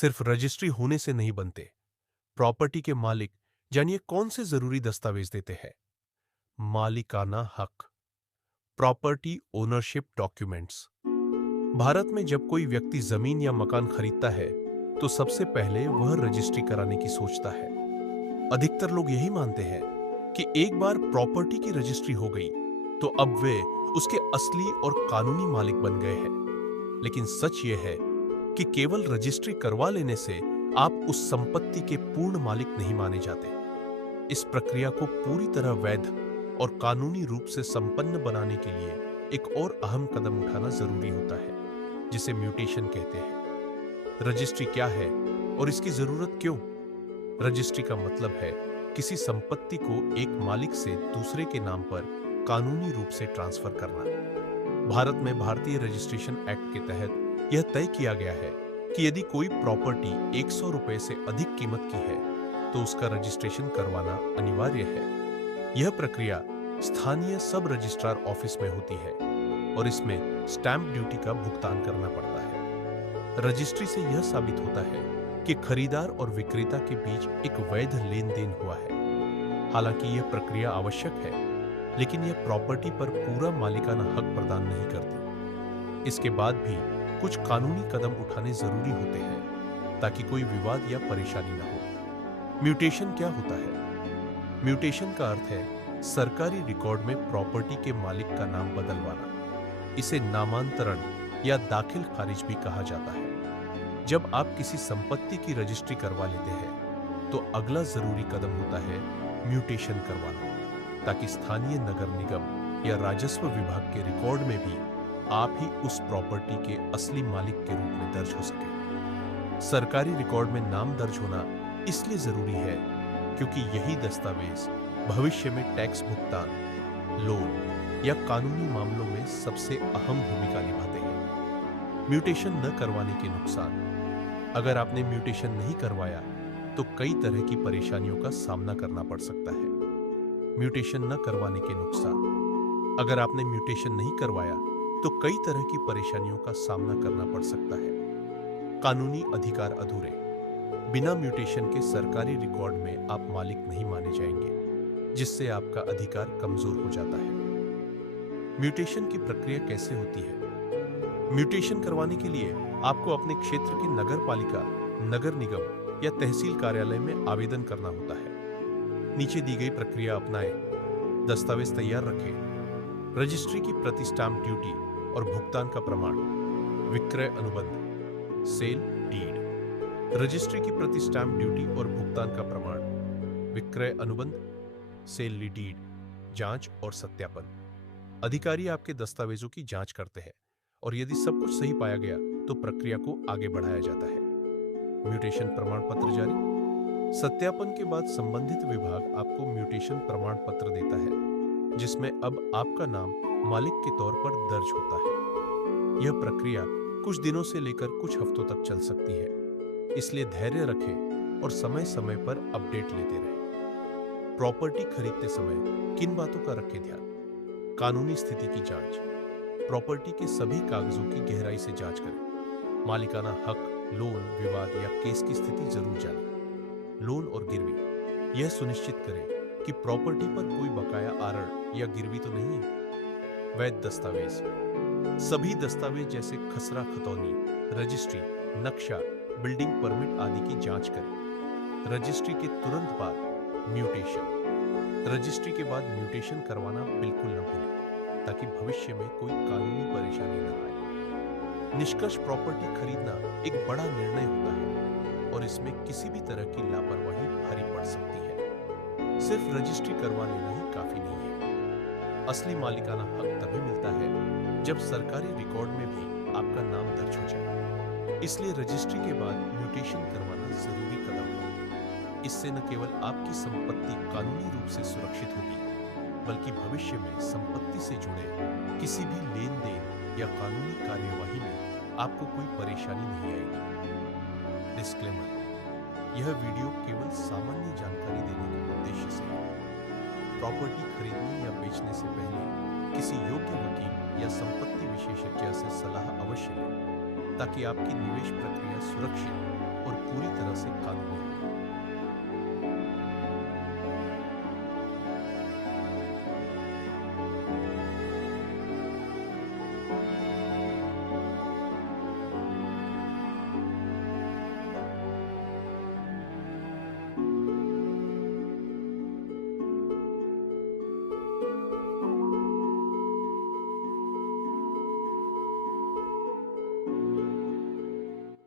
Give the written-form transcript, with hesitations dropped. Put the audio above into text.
सिर्फ रजिस्ट्री होने से नहीं बनते। प्रॉपर्टी के मालिक जानिए कौन से जरूरी दस्तावेज देते हैं। मालिकाना हक, प्रॉपर्टी ओनरशिप डॉक्यूमेंट्स। भारत में जब कोई व्यक्ति जमीन या मकान खरीदता है तो सबसे पहले वह रजिस्ट्री कराने की सोचता है। अधिकतर लोग यही मानते हैं कि एक बार प्रॉपर्टी की रजिस्ट्री हो गई तो अब वे उसके असली और कानूनी मालिक बन गए हैं। लेकिन सच यह है कि केवल रजिस्ट्री करवा लेने से आप उस संपत्ति के पूर्ण मालिक नहीं माने जाते। इस प्रक्रिया को पूरी तरह वैध और कानूनी रूप से संपन्न बनाने के लिए एक और अहम कदम उठाना जरूरी होता है, जिसे म्यूटेशन कहते हैं। रजिस्ट्री क्या है और इसकी जरूरत क्यों? रजिस्ट्री का मतलब है किसी संपत्ति को एक मालिक से दूसरे के नाम पर कानूनी रूप से ट्रांसफर करना। भारत में भारतीय रजिस्ट्रेशन एक्ट के तहत यह तय किया गया है कि यदि कोई प्रॉपर्टी 100 रुपए से अधिक कीमत की है तो उसका रजिस्ट्रेशन करवाना अनिवार्य है। यह प्रक्रिया स्थानीय सब रजिस्ट्रार ऑफिस में होती है और इसमें स्टैंप ड्यूटी का भुगतान करना पड़ता है। रजिस्ट्री से यह साबित होता है कि खरीदार और विक्रेता के बीच एक वैध लेन देन हुआ है। हालांकि यह प्रक्रिया आवश्यक है, लेकिन यह प्रॉपर्टी पर पूरा मालिकाना हक प्रदान नहीं करती। इसके बाद भी कुछ कानूनी कदम उठाने जरूरी होते हैं ताकि कोई विवाद या परेशानी न हो। म्यूटेशन क्या होता है? म्यूटेशन का अर्थ है सरकारी रिकॉर्ड में प्रॉपर्टी के मालिक का नाम बदलवाना। इसे नामांतरण या दाखिल खारिज भी कहा जाता है। जब आप किसी संपत्ति की रजिस्ट्री करवा लेते हैं तो अगला जरूरी कदम होता है म्यूटेशन करवाना, ताकि स्थानीय नगर निगम या राजस्व विभाग के रिकॉर्ड में भी आप ही उस प्रॉपर्टी के असली मालिक के रूप में दर्ज हो सके। सरकारी रिकॉर्ड में नाम दर्ज होना इसलिए जरूरी है क्योंकि यही दस्तावेज भविष्य में टैक्स भुगतान, लोन या कानूनी मामलों में सबसे अहम भूमिका निभाते हैं। म्यूटेशन न करवाने के नुकसान। अगर आपने म्यूटेशन नहीं करवाया तो कई तरह की परेशानियों का सामना करना पड़ सकता है। म्यूटेशन न करवाने के नुकसान। अगर आपने म्यूटेशन नहीं करवाया तो कई तरह की परेशानियों का सामना करना पड़ सकता है। कानूनी अधिकार अधूरे। बिना म्यूटेशन के सरकारी रिकॉर्ड में आप मालिक नहीं माने जाएंगे, जिससे आपका अधिकार कमजोर हो जाता है। म्यूटेशन की प्रक्रिया कैसे होती है? म्यूटेशन करवाने के लिए आपको अपने क्षेत्र की नगर पालिका, नगर निगम या तहसील कार्यालय में आवेदन करना होता है। नीचे दी गई प्रक्रिया अपनाएं। दस्तावेज तैयार रखें। रजिस्ट्री की प्रति स्टाम्प ड्यूटी और भुगतान का प्रमाण। विक्रय अनुबंध, सेल डीड। रजिस्ट्री की प्रति स्टाम्प ड्यूटी और भुगतान का प्रमाण। विक्रय अनुबंध, सेल डीड। जांच और सत्यापन। अधिकारी आपके दस्तावेजों की जांच करते हैं और यदि सब कुछ सही पाया गया तो प्रक्रिया को आगे बढ़ाया जाता है। म्यूटेशन प्रमाण पत्र जारी। सत्यापन के बाद संबंधित विभाग आपको म्यूटेशन प्रमाण पत्र देता है, जिसमें अब आपका नाम मालिक के तौर पर दर्ज होता है। यह प्रक्रिया कुछ दिनों से लेकर कुछ हफ्तों तक चल सकती है, इसलिए धैर्य रखें और समय समय पर अपडेट लेते रहें। प्रॉपर्टी खरीदते समय किन बातों का रखें ध्यान? कानूनी स्थिति की जांच। प्रॉपर्टी के सभी कागजों की गहराई से जांच करें। मालिकाना हक, लोन, विवाद या केस की स्थिति जरूर जानें। लोन और गिरवी। यह सुनिश्चित करें कि प्रॉपर्टी पर कोई बकाया आरण या गिरवी तो नहीं है। वैध दस्तावेज। सभी दस्तावेज जैसे खसरा खतौनी, रजिस्ट्री, नक्शा, बिल्डिंग परमिट आदि की जांच करें। रजिस्ट्री के तुरंत बाद म्यूटेशन। रजिस्ट्री के बाद म्यूटेशन करवाना बिल्कुल न भूलें, ताकि भविष्य में कोई कानूनी परेशानी न आए। निष्कर्ष, प्रॉपर्टी खरीदना एक बड़ा निर्णय होता है और इसमें किसी भी तरह की लापरवाही भारी पड़ सकती है। सिर्फ रजिस्ट्री करवा लेना ही काफी नहीं है। असली मालिकाना हक तभी मिलता है जब सरकारी रिकॉर्ड में भी आपका नाम दर्ज हो जाए। इसलिए रजिस्ट्री के बाद म्यूटेशन करवाना जरूरी कदम है। इससे न केवल आपकी संपत्ति कानूनी रूप से सुरक्षित होगी, बल्कि भविष्य में संपत्ति से जुड़े किसी भी लेन देन या कानूनी कार्यवाही में आपको कोई परेशानी नहीं आएगी। डिस्क्लेमर: यह वीडियो केवल सामान्य जानकारी देने के उद्देश्य से है। प्रॉपर्टी खरीदने या बेचने से पहले किसी योग्य वकील या संपत्ति विशेषज्ञ से सलाह अवश्य लें, ताकि आपकी निवेश प्रक्रिया सुरक्षित और ऐसे कानून